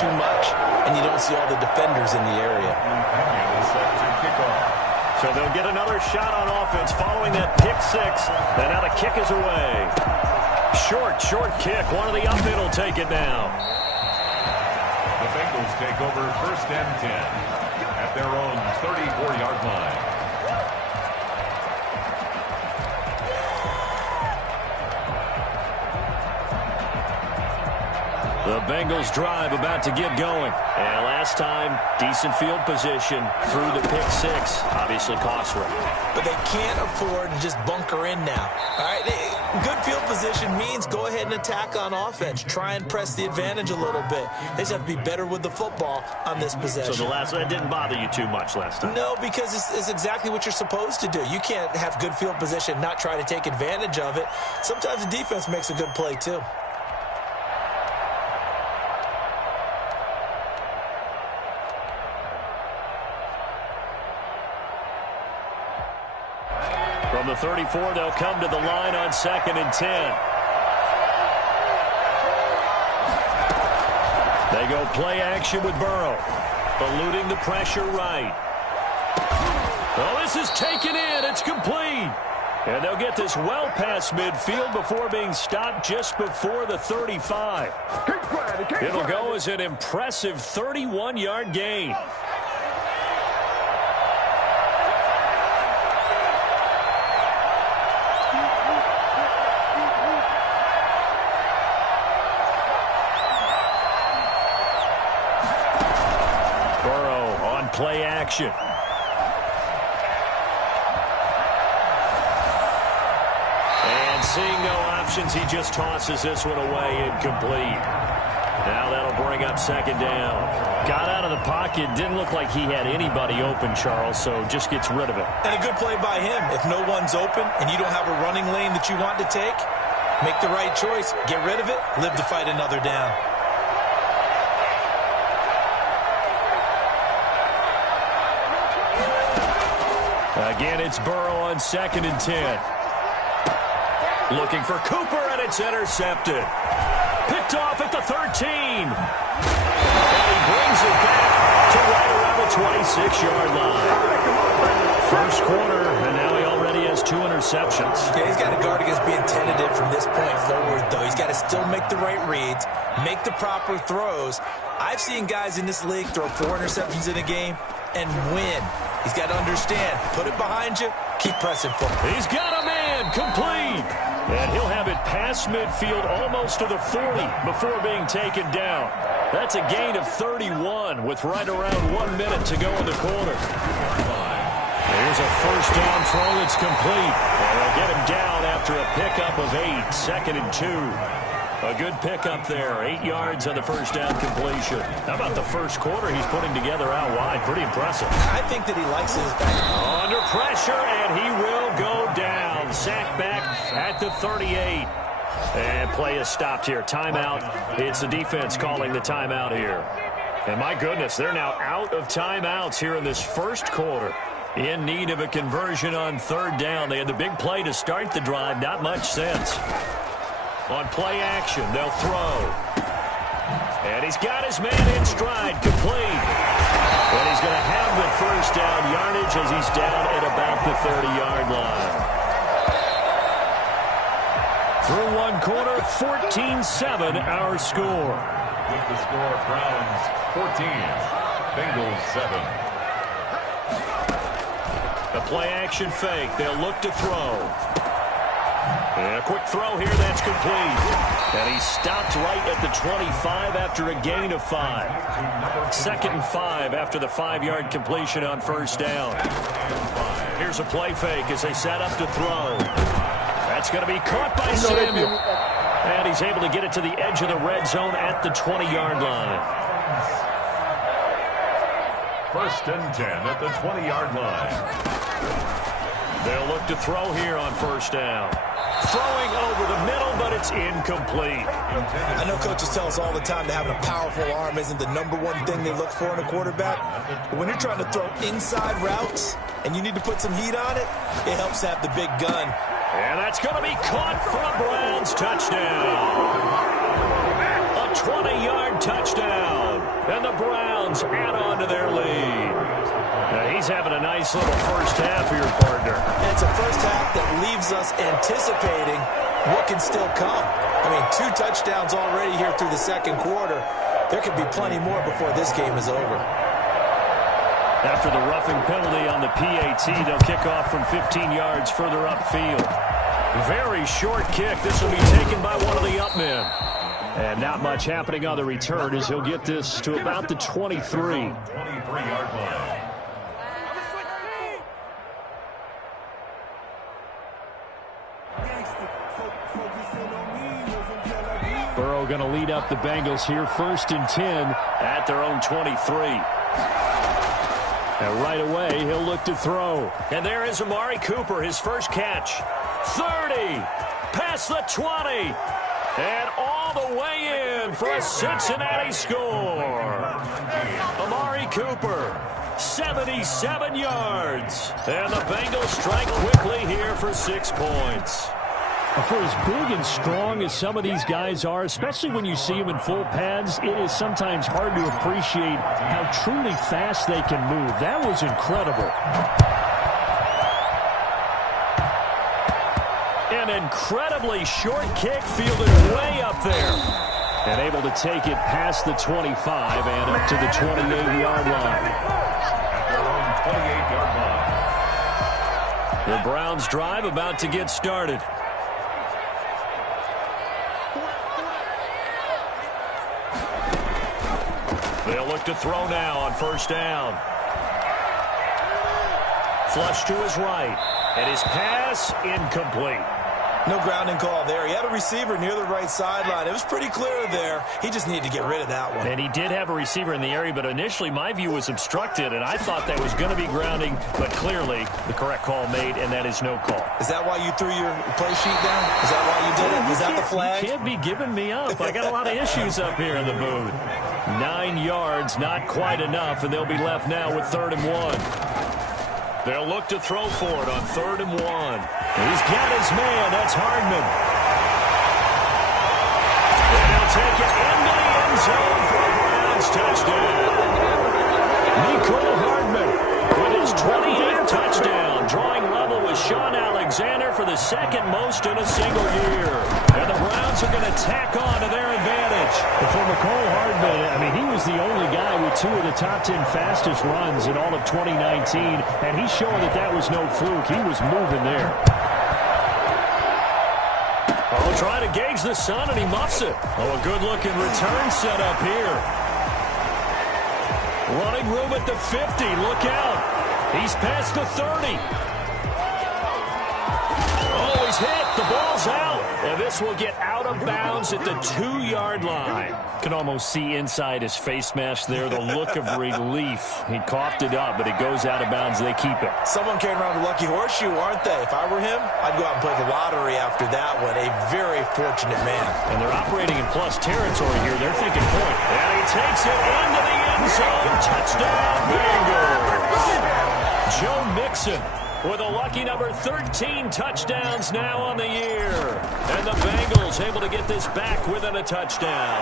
too much, and you don't see all the defenders in the area. So they'll get another shot on offense following that pick six. And now the kick is away. Short kick. One of the up middle take it now. The Bengals take over 1st and 10 at their own 34-yard line. The Bengals drive about to get going. And last time, decent field position through the pick six. Obviously costly. But they can't afford to just bunker in now. All right, good field position means go ahead and attack on offense. Try and press the advantage a little bit. They just have to be better with the football on this possession. So that didn't bother you too much last time? No, because it's exactly what you're supposed to do. You can't have good field position, not try to take advantage of it. Sometimes the defense makes a good play too. From the 34, they'll come to the line on 2nd and 10. They go play action with Burrow. Eluding the pressure right. Oh, this is taken in. It's complete. And they'll get this well past midfield before being stopped just before the 35. It'll go as an impressive 31-yard gain. Play action. And seeing no options, he just tosses this one away, incomplete. Now that'll bring up 2nd down. Got out of the pocket, didn't look like he had anybody open, Charles, so just gets rid of it. And a good play by him. If no one's open and you don't have a running lane that you want to take, make the right choice. Get rid of it, live to fight another down. Again, it's Burrow on 2nd and 10. Looking for Cooper, and it's intercepted. Picked off at the 13. And he brings it back to right around the 26-yard line. First quarter, and now he already has 2 interceptions. Yeah, he's got to guard against being tentative from this point forward, though. He's got to still make the right reads, make the proper throws. I've seen guys in this league throw 4 interceptions in a game and win. He's got to understand, put it behind you, keep pressing forward. He's got a man, complete. And he'll have it past midfield almost to the 40 before being taken down. That's a gain of 31 with right around 1 minute to go in the quarter. Here's a first down throw that's complete. And they'll get him down after a pickup of 8, 2nd and 2. A good pickup there, 8 yards on the first down completion. How about the first quarter he's putting together out wide? Pretty impressive. I think that he likes his back. Under pressure, and he will go down. Sacked back at the 38. And play is stopped here. Timeout. It's the defense calling the timeout here. And my goodness, they're now out of timeouts here in this first quarter. In need of a conversion on 3rd down. They had the big play to start the drive. Not much sense. On play action, they'll throw. And he's got his man in stride, complete. And he's going to have the first down yardage as he's down at about the 30-yard line. Through 1 quarter, 14-7 our score. With the score, Browns 14, Bengals 7. The play action fake, they'll look to throw. And a quick throw here, that's complete. And he stopped right at the 25 after a gain of 5. 2nd and 5 after the 5-yard completion on first down. Here's a play fake as they set up to throw. That's going to be caught by Samuel. And he's able to get it to the edge of the red zone at the 20-yard line. 1st and 10 at the 20-yard line. They'll look to throw here on first down. Throwing over the middle, but it's incomplete. I know coaches tell us all the time that having a powerful arm isn't the #1 thing they look for in a quarterback. But when you're trying to throw inside routes and you need to put some heat on it, it helps to have the big gun. And that's going to be caught for a Browns touchdown. A 20-yard touchdown. And the Browns add on to their lead. Now, he's having a nice little first half here, partner. And it's a first half that leaves us anticipating what can still come. I mean, 2 touchdowns already here through the second quarter. There could be plenty more before this game is over. After the roughing penalty on the PAT, they'll kick off from 15 yards further upfield. Very short kick. This will be taken by one of the up men. And not much happening on the return as he'll get this to about the 23. 23-yard line. Burrow going to lead up the Bengals here, 1st and 10 at their own 23. And right away, he'll look to throw. And there is Amari Cooper, his first catch. 30, past the 20, and all the way in for a Cincinnati score. Amari Cooper, 77 yards. And the Bengals strike quickly here for 6 points. For as big and strong as some of these guys are, especially when you see them in full pads, it is sometimes hard to appreciate how truly fast they can move. That was incredible. An incredibly short kick fielded way up there. And able to take it past the 25 and up to the 28-yard line. At their own 28-yard line. The Browns drive about to get started. They'll look to throw now on 1st down. Flush to his right. And his pass incomplete. No grounding call there. He had a receiver near the right sideline. It was pretty clear there. He just needed to get rid of that one. And he did have a receiver in the area, but initially my view was obstructed, and I thought that was going to be grounding, but clearly the correct call made, and that is no call. Is that why you threw your play sheet down? Is that why you did it? Was that the flag? You can't be giving me up. I got a lot of issues up here in the booth. 9 yards, not quite enough, and they'll be left now with 3rd and 1. They'll look to throw for it on 3rd and 1. He's got his man. That's Hardman. And he'll take it into the end zone for a Browns touchdown. Nicole Hardman with his 28th touchdown, drawing level with Sean Alexander for the 2nd most in a single year. And the Browns are going to tack on to their advantage. For Nicole Hardman, I mean, he was the only guy with 2 of the top 10 fastest runs in all of 2019, and he's showing that that was no fluke. He was moving there. Oh, trying to gauge the sun, and he muffs it. Oh, a good-looking return set up here. Running room at the 50. Look out. He's past the 30. Oh, he's hit. The ball's out. And this will get out of bounds at the 2-yard line. Can almost see inside his face mask there, the look of relief. He coughed it up, but it goes out of bounds. They keep it. Someone carrying around a lucky horseshoe, aren't they? If I were him, I'd go out and play the lottery after that one. A very fortunate man. And they're operating in plus territory here. They're thinking point. And he takes it into the end zone. Touchdown, Bengals. Joe Mixon with a lucky number 13 touchdowns now on the year. And the Bengals able to get this back within a touchdown.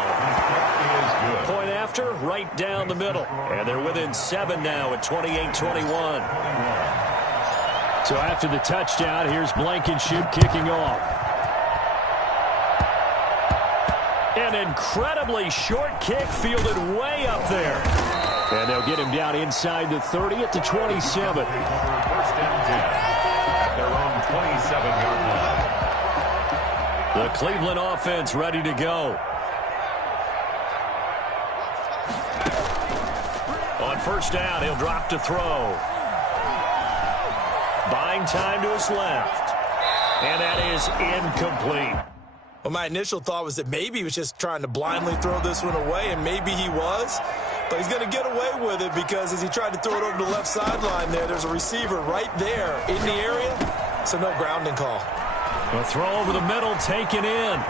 Point after, right down the middle. And they're within 7 now at 28-21. So after the touchdown, here's Blankenship kicking off. An incredibly short kick fielded way up there. And they'll get him down inside the 30 at the 27. 1st and 10 at their own 27-yard line. The Cleveland offense ready to go. On 1st down, he'll drop to throw. Buying time to his left. And that is incomplete. Well, my initial thought was that maybe he was just trying to blindly throw this one away, and maybe he was. But he's going to get away with it because as he tried to throw it over the left sideline there's a receiver right there in the area, so no grounding call. A throw over the middle taken in.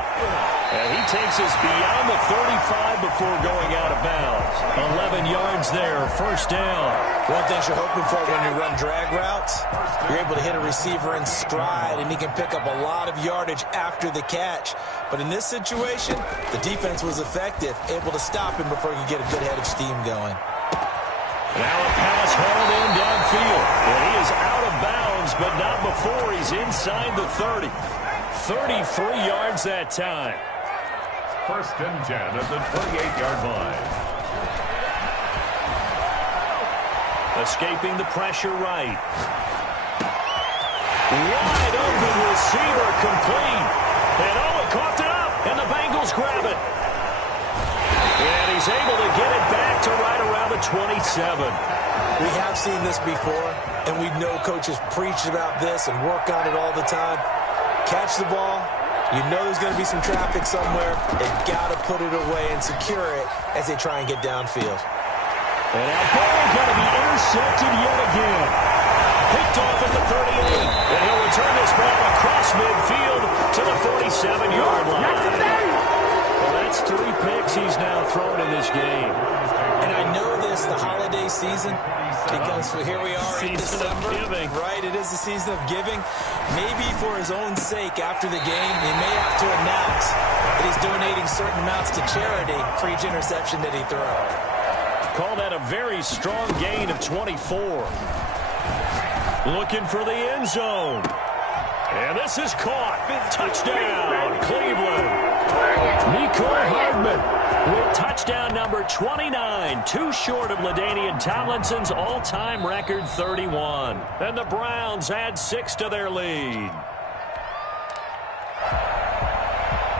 And he takes us beyond the 35 before going out of bounds. 11 yards there, first down. One thing you're hoping for when you run drag routes, you're able to hit a receiver in stride, and he can pick up a lot of yardage after the catch. But in this situation, the defense was effective, able to stop him before he could get a good head of steam going. Now a pass hauled in downfield. And he is out of bounds, but not before he's inside the 30. 33 yards that time. First and 10 at the 28-yard line. Escaping the pressure right. Wide open receiver complete. And caught it up, and the Bengals grab it. And he's able to get it back to right around the 27. We have seen this before, and we know coaches preach about this and work on it all the time. Catch the ball. You know there's going to be some traffic somewhere. They've got to put it away and secure it as they try and get downfield. And that ball going to be intercepted yet again. Picked off at the 38. And he'll return this ball across midfield to the 47-yard line. Well, that's 3 picks he's now thrown in this game. And I know this, the holiday season, because here we are in December. Right, it is the season of giving. Maybe for his own sake after the game, he may have to announce that he's donating certain amounts to charity for each interception that he throws. Call that a very strong gain of 24. Looking for the end zone. And this is caught. Touchdown, Cleveland. Mecole Hardman with touchdown number 29, too short of LaDainian Tomlinson's all-time record 31. And the Browns add 6 to their lead.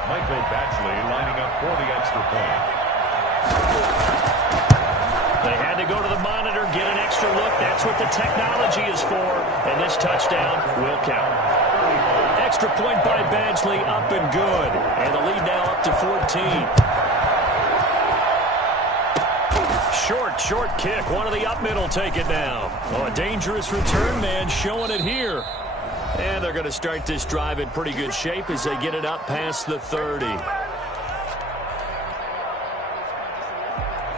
Michael Batchley lining up for the extra point. They had to go to the monitor, get an extra look. That's what the technology is for. And this touchdown will count. Extra point by Badgley, up and good. And the lead now up to 14. Short kick. One of the up middle take it down. Oh, a dangerous return man showing it here. And they're going to start this drive in pretty good shape as they get it up past the 30.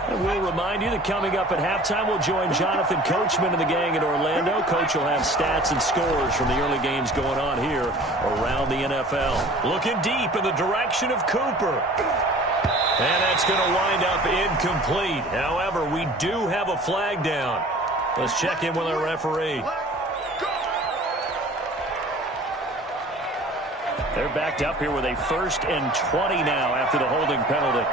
And we'll remind you that coming up at halftime, we'll join Jonathan Coachman and the gang in Orlando. Coach will have stats and scores from the early games going on here around the NFL. Looking deep in the direction of Cooper. And that's going to wind up incomplete. However, we do have a flag down. Let's check in with our referee. They're backed up here with a 1st and 20 now after the holding penalty.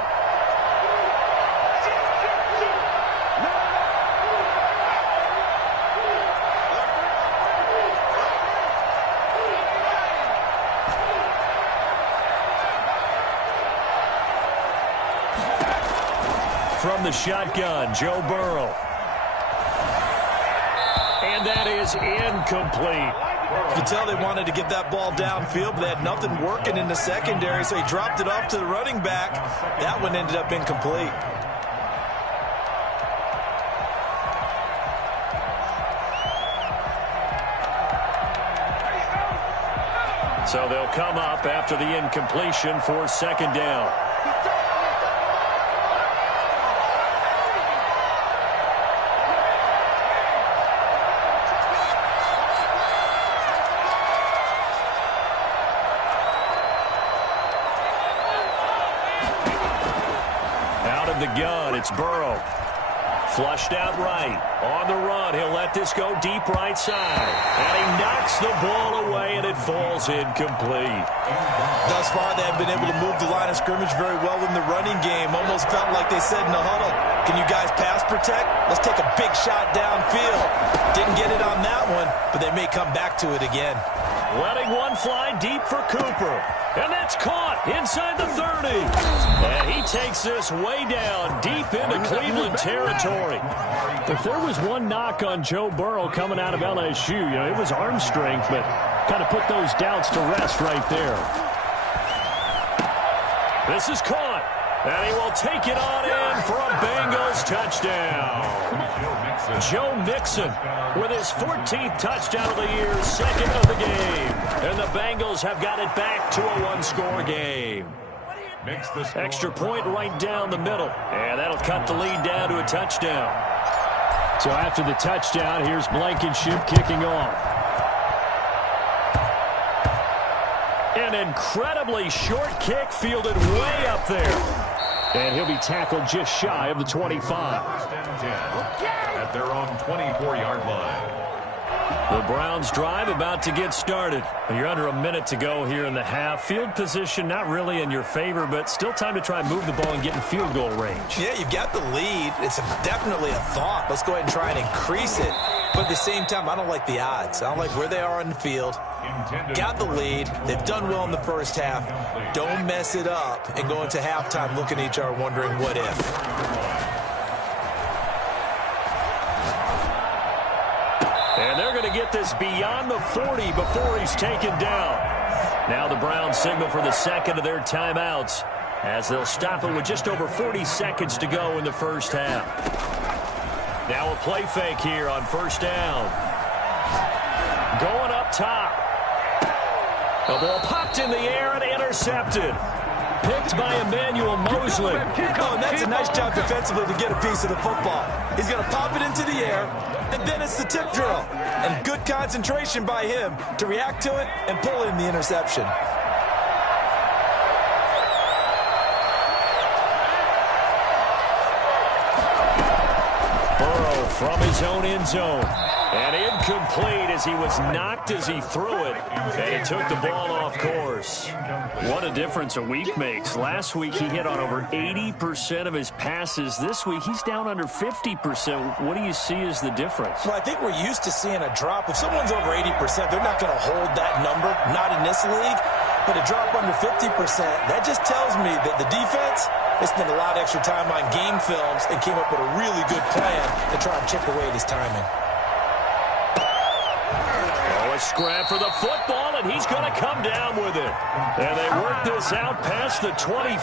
From the shotgun, Joe Burrow. And that is incomplete. You can tell they wanted to get that ball downfield, but they had nothing working in the secondary, so he dropped it off to the running back. That one ended up incomplete. So they'll come up after the incompletion for 2nd down. The gun, it's Burrow. Flushed out right. On the run, he'll let this go deep right side. And he knocks the ball away, and it falls incomplete. Thus far, they have been able to move the line of scrimmage very well in the running game. Almost felt like they said in the huddle, can you guys pass protect? Let's take a big shot downfield. Didn't get it on that one, but they may come back to it again. Letting one fly deep for Cooper. And that's caught inside the 30. And he takes this way down deep into Cleveland territory. If there was one knock on Joe Burrow coming out of LSU, it was arm strength, but kind of put those doubts to rest right there. This is caught. And he will take it on in for a Bengals touchdown. Joe Mixon with his 14th touchdown of the year, 2nd of the game. And the Bengals have got it back to a 1-score game. makes the score. Extra point right down the middle. And that'll cut the lead down to a touchdown. So after the touchdown, here's Blankenship kicking off. An incredibly short kick fielded way up there. And he'll be tackled just shy of the 25. First and 10 at their own 24-yard line. The Browns drive about to get started. You're under a minute to go here in the half. Field position not really in your favor, but still time to try and move the ball and get in field goal range. Yeah, you've got the lead. It's definitely a thought. Let's go ahead and try and increase it. But at the same time, I don't like the odds. I don't like where they are on the field. Got the lead. They've done well in the first half. Don't mess it up and go into halftime looking at each other wondering what if. And they're going to get this beyond the 40 before he's taken down. Now the Browns signal for the second of their timeouts as they'll stop it with just over 40 seconds to go in the first half. Now a play fake here on first down. Going up top. The ball popped in the air and intercepted. Picked by Emmanuel Mosley. Oh, and that's a nice job defensively to get a piece of the football. He's going to pop it into the air, and then it's the tip drill. And good concentration by him to react to it and pull in the interception. Burrow from his own end zone. And incomplete as he was knocked as he threw it. And he took the ball off course. What a difference a week makes. Last week he hit on over 80% of his passes. This week he's down under 50%. What do you see as the difference? Well, I think we're used to seeing a drop. If someone's over 80%, they're not going to hold that number. Not in this league. But a drop under 50%, that just tells me that the defense, they spent a lot of extra time on game films and came up with a really good plan to try and chip away at his timing. Scrap for the football, and he's going to come down with it. And they work this out past the 25.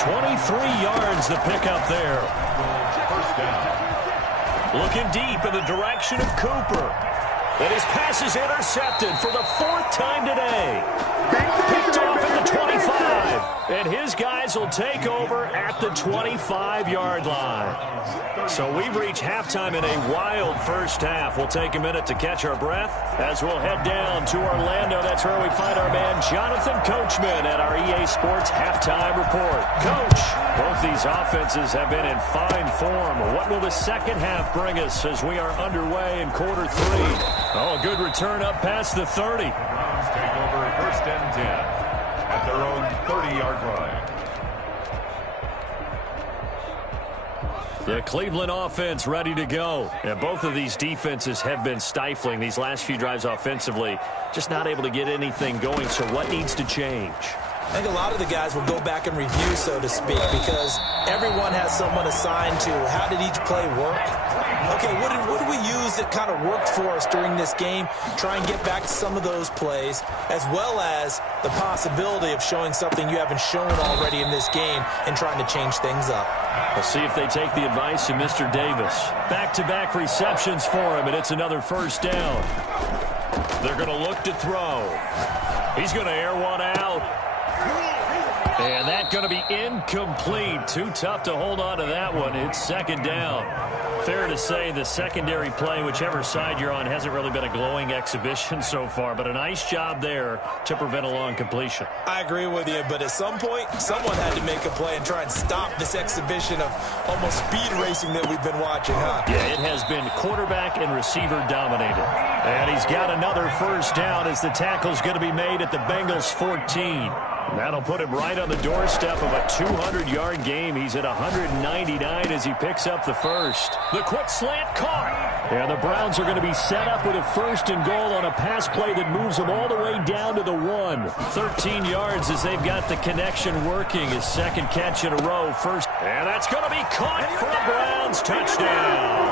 23 yards the pickup there. First down. Looking deep in the direction of Cooper. And his pass is intercepted for the fourth time today. Picked off at the 25. And his guys will take over at the 25-yard line. So we've reached halftime in a wild first half. We'll take a minute to catch our breath as we'll head down to Orlando. That's where we find our man Jonathan Coachman at our EA Sports Halftime Report. Coach, both these offenses have been in fine form. What will the second half bring us as we are underway in quarter three? Oh, a good return up past the 30. Browns take over first and 10 at their own 30-yard line. The Cleveland offense ready to go. And both of these defenses have been stifling these last few drives offensively. Just not able to get anything going. So what needs to change? I think a lot of the guys will go back and review, so to speak, because everyone has someone assigned to how did each play work. Okay, what did we use that kind of worked for us during this game? Try and get back to some of those plays, as well as the possibility of showing something you haven't shown already in this game and trying to change things up. We'll see if they take the advice of Mr. Davis. Back-to-back receptions for him, and it's another first down. They're going to look to throw. He's going to air one out. And that's going to be incomplete. Too tough to hold on to that one. It's second down. Fair to say the secondary play, whichever side you're on, hasn't really been a glowing exhibition so far, but a nice job there to prevent a long completion. I agree with you, but at some point, someone had to make a play and try and stop this exhibition of almost speed racing that we've been watching, huh? Yeah, it has been quarterback and receiver dominated. And he's got another first down as the tackle's going to be made at the Bengals 14. That'll put him right on the doorstep of a 200-yard game. He's at 199 as he picks up the first. The quick slant caught. And the Browns are going to be set up with a first and goal on a pass play that moves them all the way down to the 1. 13 yards as they've got the connection working. His second catch in a row. First. And that's going to be caught for a Browns touchdown.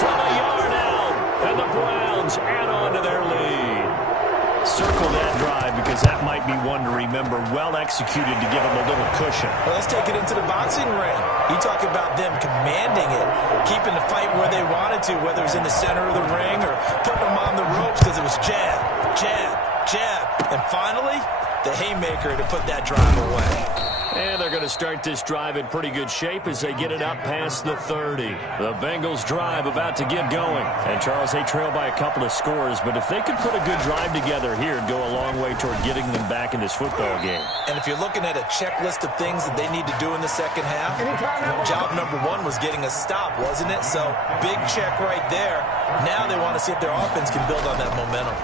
From a yard out. And the Browns add on to their lead. Circle that drive because that might be one to remember. Well executed to give them a little cushion. Well, let's take it into the boxing ring. You talk about them commanding it, keeping the fight where they wanted to, whether it was in the center of the ring or putting them on the ropes because it was jab, jab, jab. And finally, the haymaker to put that drive away. And they're going to start this drive in pretty good shape as they get it up past the 30. The Bengals drive about to get going. And, Charles, they trail by a couple of scores, but if they could put a good drive together here, it'd go a long way toward getting them back in this football game. And if you're looking at a checklist of things that they need to do in the second half, job number one was getting a stop, wasn't it? So, big check right there. Now they want to see if their offense can build on that momentum.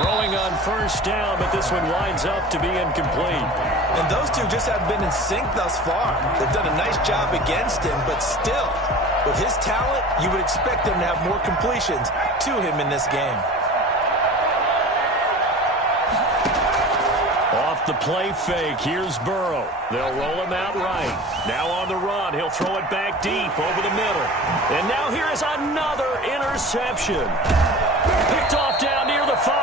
Throwing on first down, but this one winds up to be incomplete. And those two just have been in sync thus far. They've done a nice job against him, but still, with his talent, you would expect them to have more completions to him in this game. Off the play fake, here's Burrow. They'll roll him out right. Now on the run, he'll throw it back deep over the middle. And now here's another interception. Picked off down near the 5.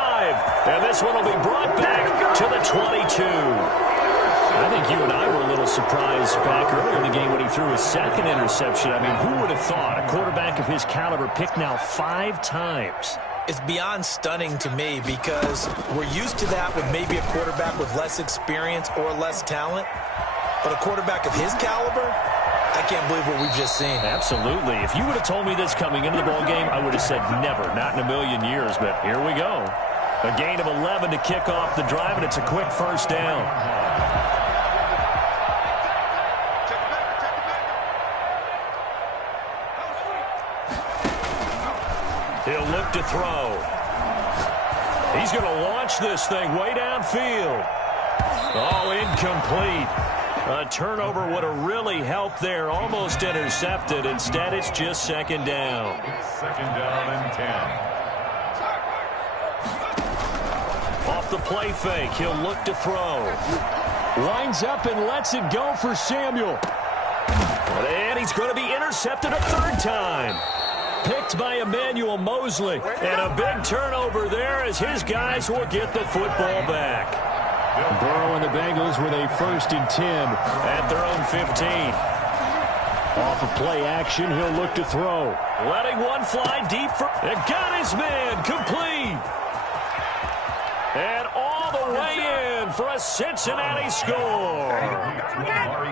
And this one will be brought back to the 22. I think you and I were a little surprised back earlier in the game when he threw his second interception. I mean, who would have thought a quarterback of his caliber picked now 5 times? It's beyond stunning to me because we're used to that with maybe a quarterback with less experience or less talent. But a quarterback of his caliber, I can't believe what we've just seen. Absolutely. If you would have told me this coming into the ball game, I would have said never, not in a million years. But here we go. A gain of 11 to kick off the drive, and it's a quick first down. He'll look to throw. He's going to launch this thing way downfield. Oh, incomplete. A turnover would have really helped there. Almost intercepted. Instead, it's just second down. Second down and 10. Off the play fake, he'll look to throw. Winds up and lets it go for Samuel. And he's going to be intercepted a third time. Picked by Emmanuel Mosley. And a big turnover there as his guys will get the football back. Burrow and the Bengals with a 1st and 10. At their own 15. Off of play action, he'll look to throw. Letting one fly deep for... And got his man complete. And all the way in for a Cincinnati score.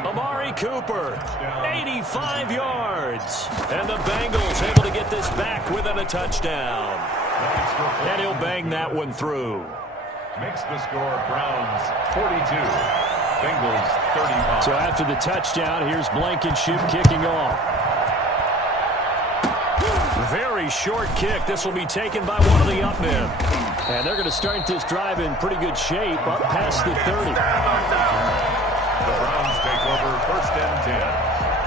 Amari Cooper, 85 yards. And the Bengals able to get this back within a touchdown. And he'll bang that one through. Makes the score Browns 42, Bengals 35. So after the touchdown, here's Blankenship kicking off. Very short kick. This will be taken by one of the up men. And they're going to start this drive in pretty good shape up past the 30. The Browns take over 1st and 10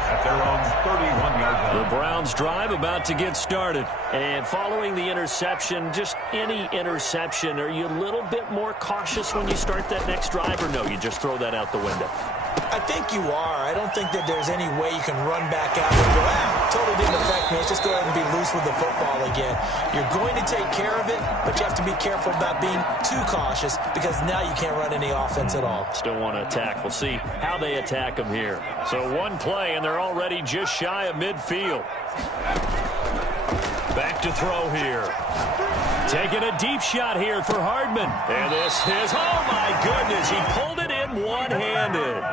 at their own 31-yard line. The Browns drive about to get started. And following the interception, just any interception, are you a little bit more cautious when you start that next drive, or no, you just throw that out the window? I think you are. I don't think that there's any way you can run back out and go, totally didn't affect me. Let's just go ahead and be loose with the football again. You're going to take care of it, but you have to be careful about being too cautious because now you can't run any offense at all. Still want to attack. We'll see how they attack them here. So one play, and they're already just shy of midfield. Back to throw here. Taking a deep shot here for Hardman. And this is, oh my goodness, he pulled it in one-handed.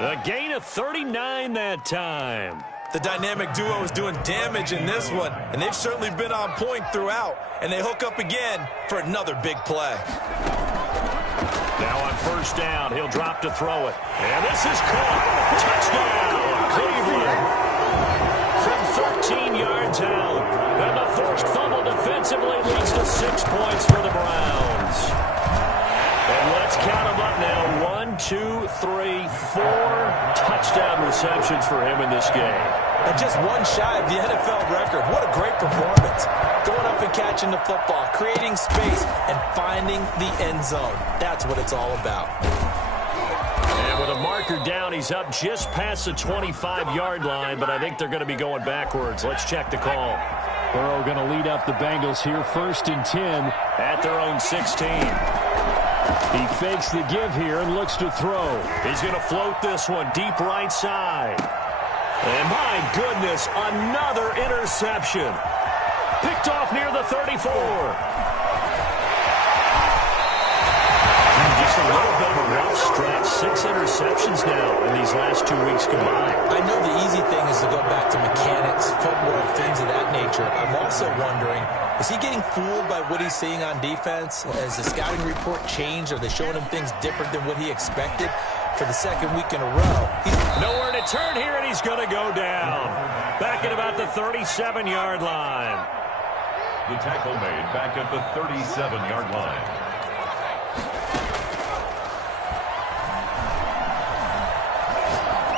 A gain of 39 that time. The dynamic duo is doing damage in this one, and they've certainly been on point throughout. And they hook up again for another big play. Now on first down, he'll drop to throw it. And this is caught. Touchdown, Cleveland. From 13 yards out. And the forced fumble defensively leads to 6 points for the Browns. And let's count them up now. 1, 2, 3, 4 touchdown receptions for him in this game. And just one shy of the NFL record. What a great performance. Going up and catching the football, creating space, and finding the end zone. That's what it's all about. And with a marker down, he's up just past the 25-yard line, but I think they're going to be going backwards. Let's check the call. Burrow going to lead up the Bengals here, 1st and 10. At their own 16. He fakes the give here and looks to throw. He's going to float this one deep right side. And my goodness, another interception. Picked off near the 34. a little bit of a rough stretch. 6 interceptions now in these last 2 weeks combined. I know the easy thing is to go back to mechanics, footwork, things of that nature. I'm also wondering, is he getting fooled by what he's seeing on defense? Has the scouting report changed? Are they showing him things different than what he expected for the second week in a row? He's nowhere to turn here, and he's going to go down. Back at about the 37-yard line. The tackle made back at the 37-yard line.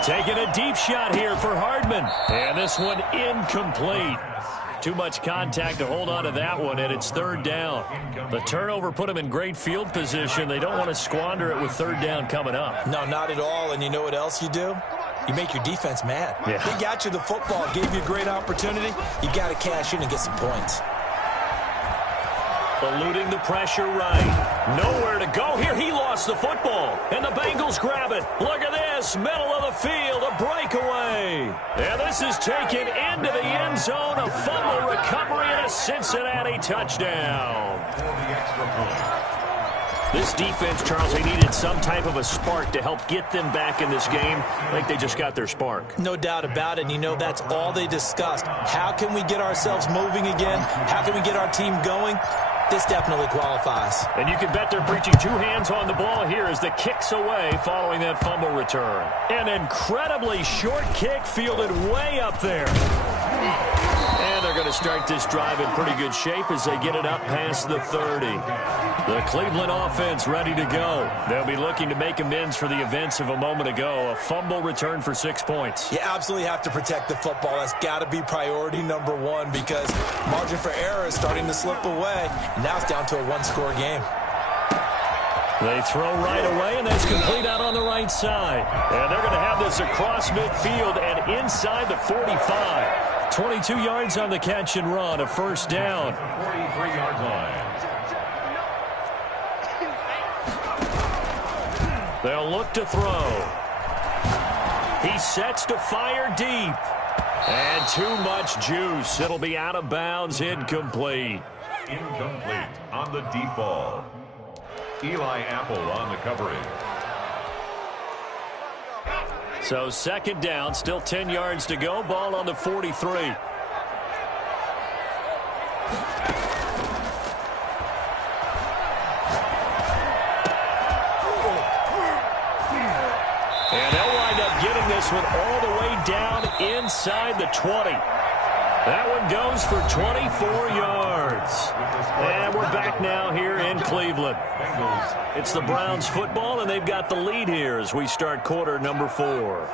Taking a deep shot here for Hardman. And this one incomplete. Too much contact to hold on to that one, and it's 3rd down. The turnover put them in great field position. They don't want to squander it with 3rd down coming up. No, not at all. And you know what else you do? You make your defense mad. Yeah. They got you the football, gave you a great opportunity. You got to cash in and get some points. Eluding the pressure right. Nowhere to go here. He lost the football. And the Bengals grab it. Look at this. Middle of the field. A breakaway. And this is taken into the end zone. A fumble recovery and a Cincinnati touchdown. This defense, Charles, they needed some type of a spark to help get them back in this game. I think they just got their spark. No doubt about it. And you know that's all they discussed. How can we get ourselves moving again? How can we get our team going? This definitely qualifies. And you can bet they're preaching 2 hands on the ball here as the kick's away following that fumble return. An incredibly short kick fielded way up there. And they're going to start this drive in pretty good shape as they get it up past the 30. The Cleveland offense ready to go. They'll be looking to make amends for the events of a moment ago. A fumble return for 6 points. You absolutely have to protect the football. That's got to be priority #1 because margin for error is starting to slip away. Now it's down to a 1-score game. They throw right away, and that's complete out on the right side. And they're going to have this across midfield and inside the 45. 22 yards on the catch and run, a 1st down. 43-yard line. They'll look to throw. He sets to fire deep. And too much juice. It'll be out of bounds, incomplete. Incomplete on the deep ball. Eli Apple on the coverage. So 2nd down, still 10 yards to go. Ball on the 43. And they'll wind up getting this one all the way down inside the 20. That one goes for 24 yards. And we're back now here in Cleveland. It's the Browns football, and they've got the lead here as we start quarter number 4.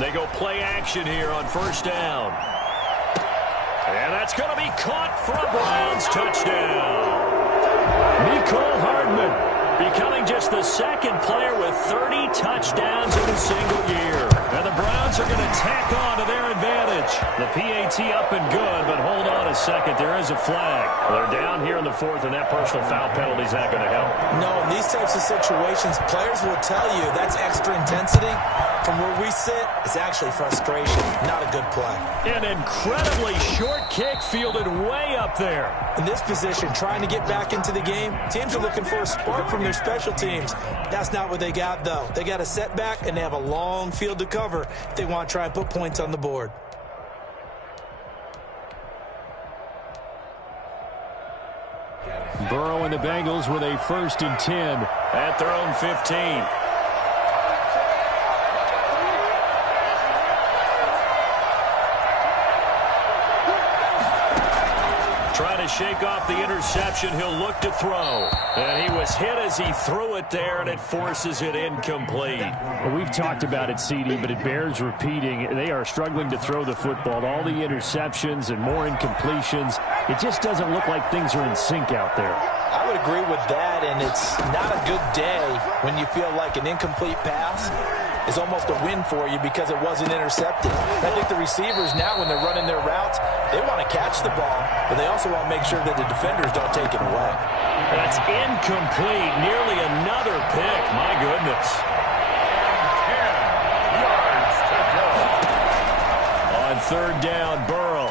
They go play action here on 1st down. And that's going to be caught for a Browns touchdown. Mecole Hardman becoming just the 2nd player with 30 touchdowns in a single year. And the Browns are going to tack on to their advantage. The PAT up and good, but hold on a second. There is a flag. Well, they're down here in the 4th, and that personal foul penalty is not going to help. No, in these types of situations, players will tell you that's extra intensity. From where we sit, it's actually frustration, not a good play. An incredibly short kick fielded way up there. In this position, trying to get back into the game, teams are looking for a spark from their special teams. That's not what they got, though. They got a setback, and they have a long field to cover if they want to try and put points on the board. Burrow and the Bengals with a 1st and 10 at their own 15. Trying to shake off the interception. He'll look to throw. And he was hit as he threw it there, and it forces it incomplete. Well, we've talked about it, CD, but it bears repeating. They are struggling to throw the football. All the interceptions and more incompletions. It just doesn't look like things are in sync out there. I would agree with that, and it's not a good day when you feel like an incomplete pass is almost a win for you because it wasn't intercepted. I think the receivers now, when they're running their routes, they want to catch the ball, but they also want to make sure that the defenders don't take it away. That's incomplete. Nearly another pick. My goodness. 10 yards to go. On 3rd down, Burrow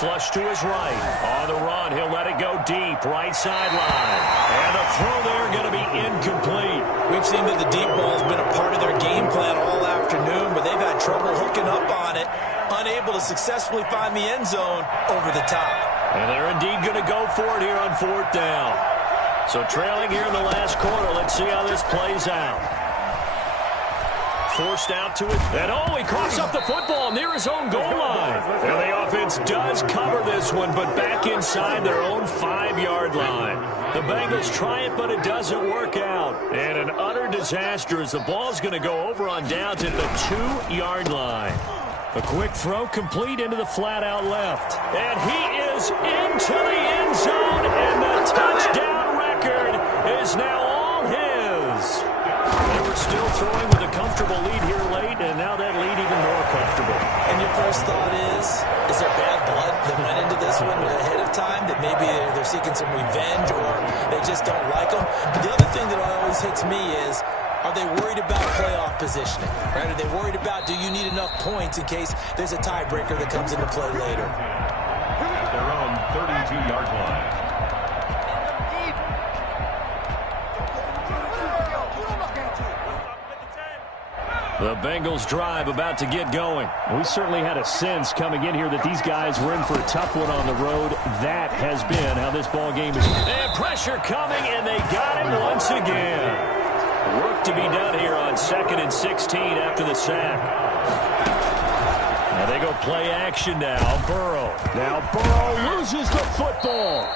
flush to his right. On the run, he'll let it go deep, right sideline. And the throw there going to be incomplete. We've seen that the deep ball has been a part of their game plan all afternoon, but they've had trouble hooking up on it, unable to successfully find the end zone over the top. And they're indeed going to go for it here on 4th down. So trailing here in the last quarter, let's see how this plays out. Forced out to it. And he coughs up the football near his own goal line. And the offense does cover this one, but back inside their own 5-yard line. The Bengals try it, but it doesn't work out. And an utter disaster as the ball's going to go over on downs at the 2-yard line. A quick throw complete into the flat out left. And he is into the end zone, and the touchdown record is now all his. They were still throwing with a comfortable lead here late, and now that lead even more comfortable. And your first thought is there bad blood that went into this one ahead of time, that maybe they're seeking some revenge or they just don't like them? But the other thing that always hits me is, are they worried about playoff positioning? Right? Are they worried about, do you need enough points in case there's a tiebreaker that comes into play later? At their own 32-yard line. The Bengals drive about to get going. We certainly had a sense coming in here that these guys were in for a tough one on the road. That has been how this ball game is. And pressure coming, and they got it once again. Work to be done here on 2nd and 16 after the sack. Now they go play action now. Burrow. Now Burrow loses the football.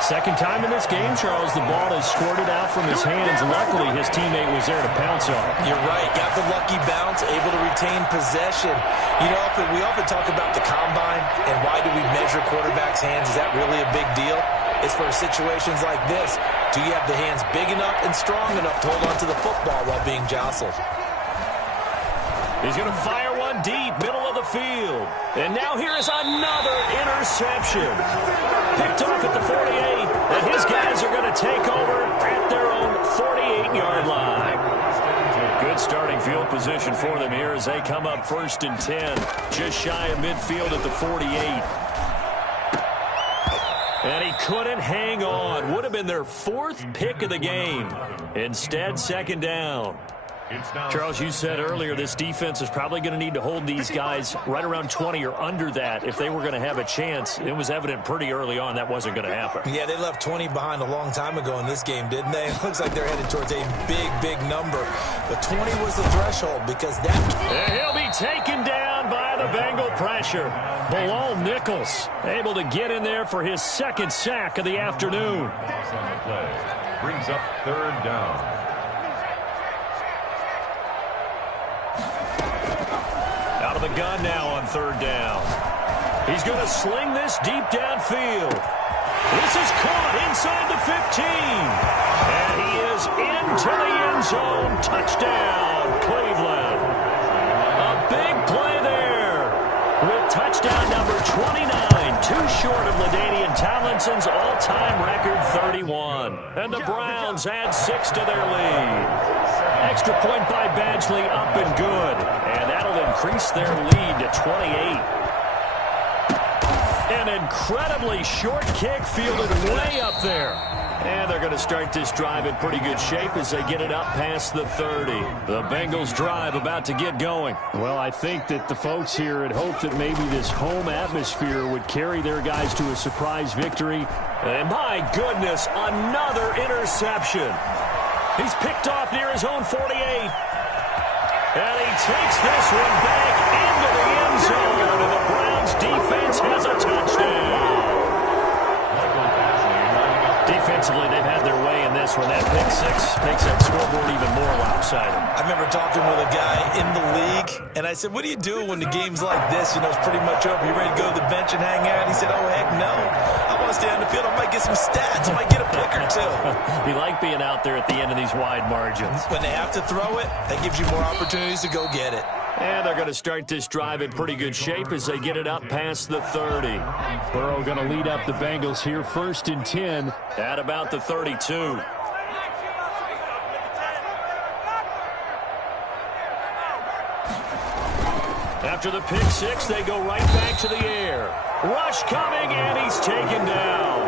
Second time in this game, Charles, the ball has squirted out from his hands. Luckily, his teammate was there to pounce on it. You're right. Got the lucky bounce, able to retain possession. You know, we often talk about the combine and why do we measure quarterbacks' hands. Is that really a big deal? It's for situations like this. Do you have the hands big enough and strong enough to hold onto the football while being jostled? He's going to fire one deep, middle of the field. And now here is another interception. Picked off at the 48, and his guys are going to take over at their own 48-yard line. Good starting field position for them here as they come up 1st and 10, just shy of midfield at the 48. And he couldn't hang on. Would have been their 4th pick of the game. Instead, 2nd down. Charles, you said earlier this defense is probably going to need to hold these guys right around 20 or under that if they were going to have a chance. It was evident pretty early on that wasn't going to happen. Yeah, they left 20 behind a long time ago in this game, didn't they? It looks like they're headed towards a big, big number. But 20 was the threshold because that... And he'll be taken down by the Bengal pressure. Bilal Nichols able to get in there for his 2nd sack of the afternoon. Brings up 3rd down. Out of the gun now on 3rd down. He's going to sling this deep downfield. This is caught inside the 15. And he is into the end zone. Touchdown, Cleveland. A big play there with touchdown number 29. Too short of LaDainian Tomlinson's all-time record 31. And the Browns add 6 to their lead. Extra point by Badgley up and good. And that'll increase their lead to 28. An incredibly short kick fielded way up there. And they're going to start this drive in pretty good shape as they get it up past the 30. The Bengals drive about to get going. Well, I think that the folks here had hoped that maybe this home atmosphere would carry their guys to a surprise victory. And my goodness, another interception. He's picked off near his own 48. And he takes this one back into the end zone. And the Browns defense has a touchdown. Defensively, they've had their way in this one. That pick 6 makes that scoreboard even more lopsided. I remember talking with a guy in the league, and I said, what do you do when the game's like this? You know, it's pretty much over. You ready to go to the bench and hang out? He said, oh, heck no. I want to stay on the field. I might get some stats. I might get a pick or two. You like being out there at the end of these wide margins. When they have to throw it, that gives you more opportunities to go get it. And they're going to start this drive in pretty good shape as they get it up past the 30. Burrow going to lead up the Bengals here 1st and 10. At about the 32. After the pick 6, they go right back to the air. Rush coming, and he's taken down.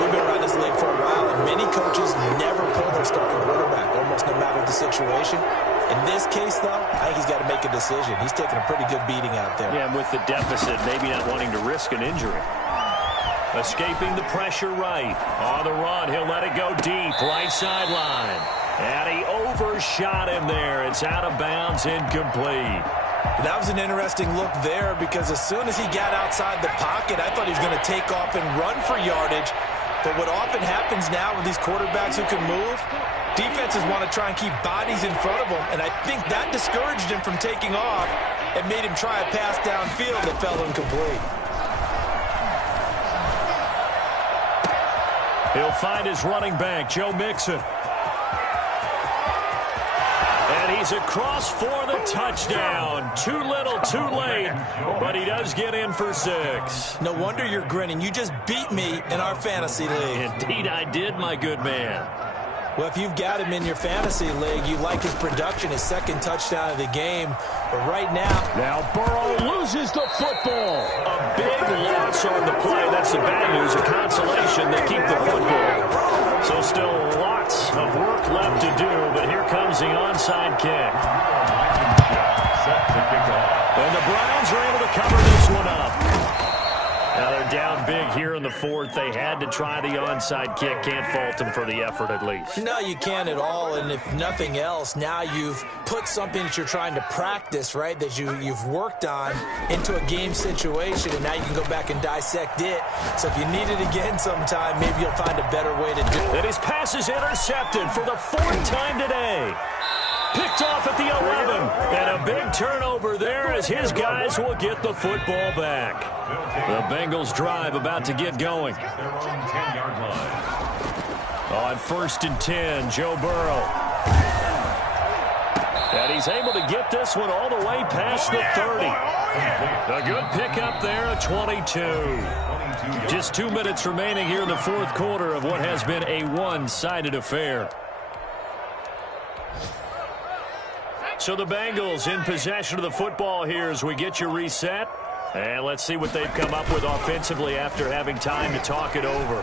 We've been around this league for a while, and many coaches never pull their starting quarterback, almost no matter the situation. In this case, though, I think he's got to make a decision. He's taking a pretty good beating out there. Yeah, and with the deficit, maybe not wanting to risk an injury. Escaping the pressure right. On the run, he'll let it go deep, right sideline. And he overshot him there. It's out of bounds, incomplete. That was an interesting look there because as soon as he got outside the pocket, I thought he was going to take off and run for yardage. But what often happens now with these quarterbacks who can move, defenses want to try and keep bodies in front of them, and I think that discouraged him from taking off and made him try a pass downfield that fell incomplete. He'll find his running back, Joe Mixon. And he's across for the touchdown. Too little, too late, but he does get in for 6. No wonder you're grinning. You just beat me in our fantasy league. Indeed I did, my good man. Well, if you've got him in your fantasy league, you like his production, his second touchdown of the game. But right now Burrow loses the football. A big loss on the play. That's the bad news. A consolation. They keep the football. So still lots of work left to do, but here comes the onside kick. And the Browns are able to cover this one up. Now they're down big here in the 4th. They had to try the onside kick. Can't fault them for the effort at least. No, you can't at all. And if nothing else, now you've put something that you're trying to practice, right, that you've worked on into a game situation, and now you can go back and dissect it. So if you need it again sometime, maybe you'll find a better way to do it. And his pass is intercepted for the 4th time today. Picked off at the 11. And a big turnover there as his guys will get the football back. The Bengals drive about to get going. On 1st and 10, Joe Burrow. And he's able to get this one all the way past the 30. A good pickup there at 22. Just 2 minutes remaining here in the 4th quarter of what has been a one-sided affair. So the Bengals in possession of the football here as we get you reset. And let's see what they've come up with offensively after having time to talk it over.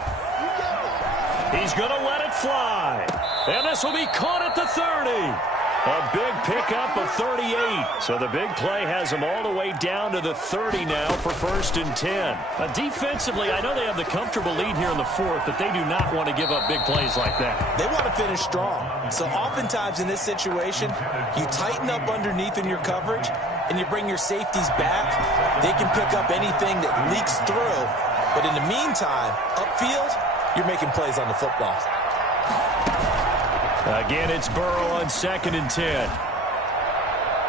He's going to let it fly. And this will be caught at the 30. A big pickup of 38. So the big play has them all the way down to the 30 now for 1st and 10. Defensively, I know they have the comfortable lead here in the 4th, but they do not want to give up big plays like that. They want to finish strong. So oftentimes in this situation, you tighten up underneath in your coverage, and you bring your safeties back. They can pick up anything that leaks through. But in the meantime, upfield, you're making plays on the football. Again, it's Burrow on 2nd and 10.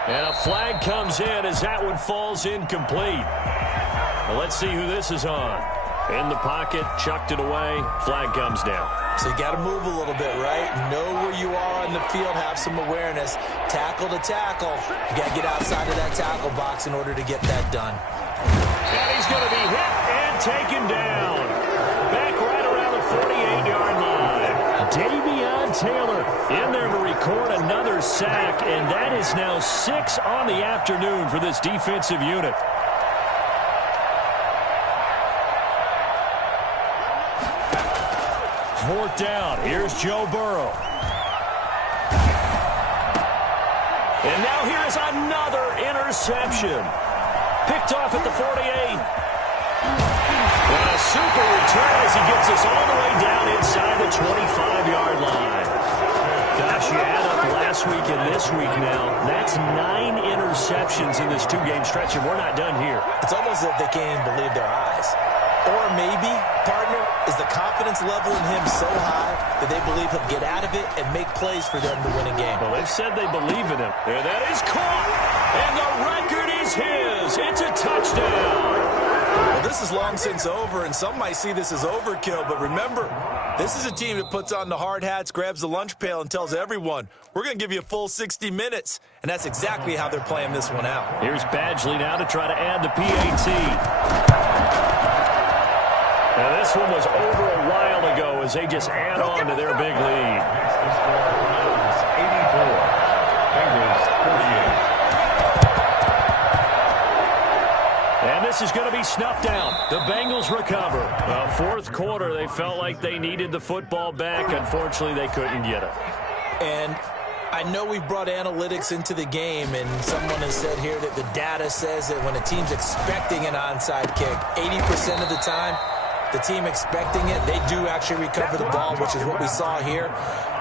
And a flag comes in as that one falls incomplete. Well, let's see who this is on. In the pocket, chucked it away, flag comes down. So you got to move a little bit, right? Know where you are in the field, have some awareness. Tackle to tackle. You got to get outside of that tackle box in order to get that done. And he's going to be hit and taken down. Back right around the 48-yard line. Davion Taylor in there to record another sack, and that is now 6 on the afternoon for this defensive unit. Fourth down. Here's Joe Burrow. And now here's another interception. Picked off at the 48. And a super return as he gets us all the way down inside the 25-yard line. Gosh, you add up last week and this week now. That's 9 interceptions in this 2-game stretch, and we're not done here. It's almost as if they can't even believe their eyes. Or maybe, partner, is the confidence level in him so high that they believe he'll get out of it and make plays for them to win a game. Well, they've said they believe in him. And that is caught. And the record is his. It's a touchdown. Well, this is long since over, and some might see this as overkill. But remember, this is a team that puts on the hard hats, grabs the lunch pail, and tells everyone, we're going to give you a full 60 minutes. And that's exactly how they're playing this one out. Here's Badgley now to try to add the PAT. Now, this one was over a while ago as they just add on to their big lead. The score, Browns 84, Bengals 48. And this is going to be be snuffed out. The Bengals recover. Fourth quarter, they felt like they needed the football back. Unfortunately, they couldn't get it. And I know we've brought analytics into the game, and someone has said here that the data says that when a team's expecting an onside kick, 80% of the time, the team expecting it, they do actually recover the ball, which is what we saw here.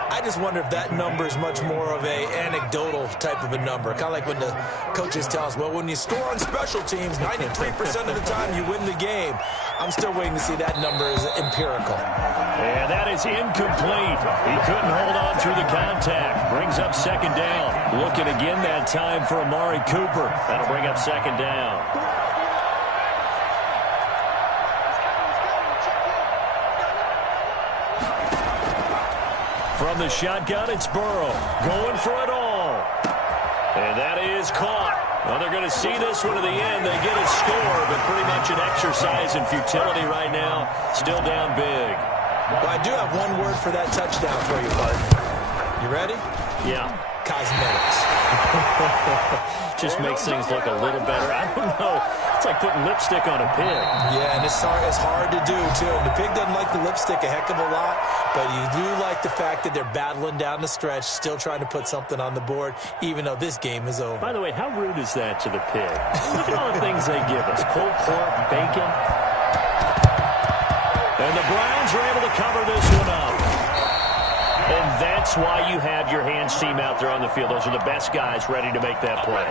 I just wonder if that number is much more of a anecdotal type of a number. Kind of like when the coaches tell us, well, when you score on special teams, 93% of the time you win the game. I'm still waiting to see that number is empirical. And that is incomplete. He couldn't hold on through the contact. Brings up second down. Looking again that time for Amari Cooper. That'll bring up second down. From the shotgun, it's Burrow. Going for it all. And that is caught. Well, they're going to see this one to the end. They get a score, but pretty much an exercise in futility right now. Still down big. Well, I do have one word for that touchdown for you, partner. You ready? Yeah. Cosmetics. Just makes things look a little better. I don't know. It's like putting lipstick on a pig. Yeah, and it's hard to do, too. The pig doesn't like the lipstick a heck of a lot, but you do like the fact that they're battling down the stretch, still trying to put something on the board, even though this game is over. By the way, how rude is that to the pig? Look at all the things they give us. Pulled pork, bacon. And the Browns are able to cover this one up. And that's why you have your hands team out there on the field. Those are the best guys ready to make that play.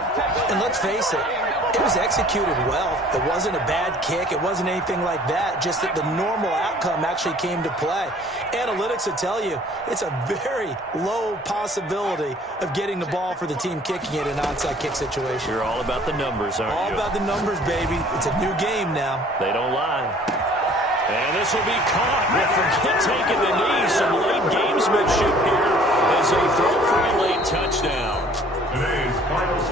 And let's face it, it was executed well. It wasn't a bad kick. It wasn't anything like that. Just that the normal outcome actually came to play. Analytics will tell you it's a very low possibility of getting the ball for the team kicking it in an onside kick situation. You're all about the numbers, aren't you? All about the numbers, baby. It's a new game now. They don't lie. And this will be caught. We'll forget taking the knee. Some late gamesmanship here as they throw for a late touchdown.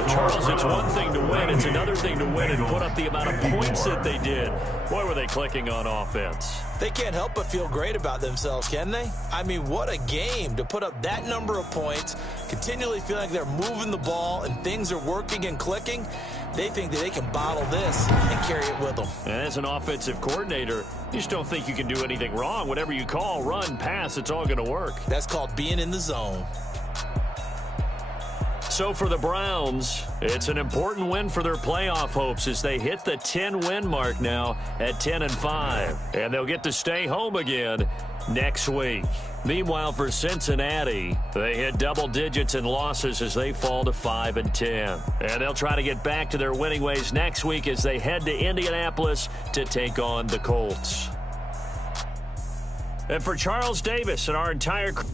Charles, it's one thing to win. It's another thing to win and put up the amount of points that they did. Boy, were they clicking on offense. They can't help but feel great about themselves, can they? I mean, what a game to put up that number of points, continually feeling like they're moving the ball and things are working and clicking. They think that they can bottle this and carry it with them. And as an offensive coordinator, you just don't think you can do anything wrong. Whatever you call, run, pass, it's all going to work. That's called being in the zone. So for the Browns, it's an important win for their playoff hopes as they hit the 10-win mark now at 10-5. And they'll get to stay home again next week. Meanwhile, for Cincinnati, they hit double digits in losses as they fall to 5-10. And they'll try to get back to their winning ways next week as they head to Indianapolis to take on the Colts. And for Charles Davis and our entire crew,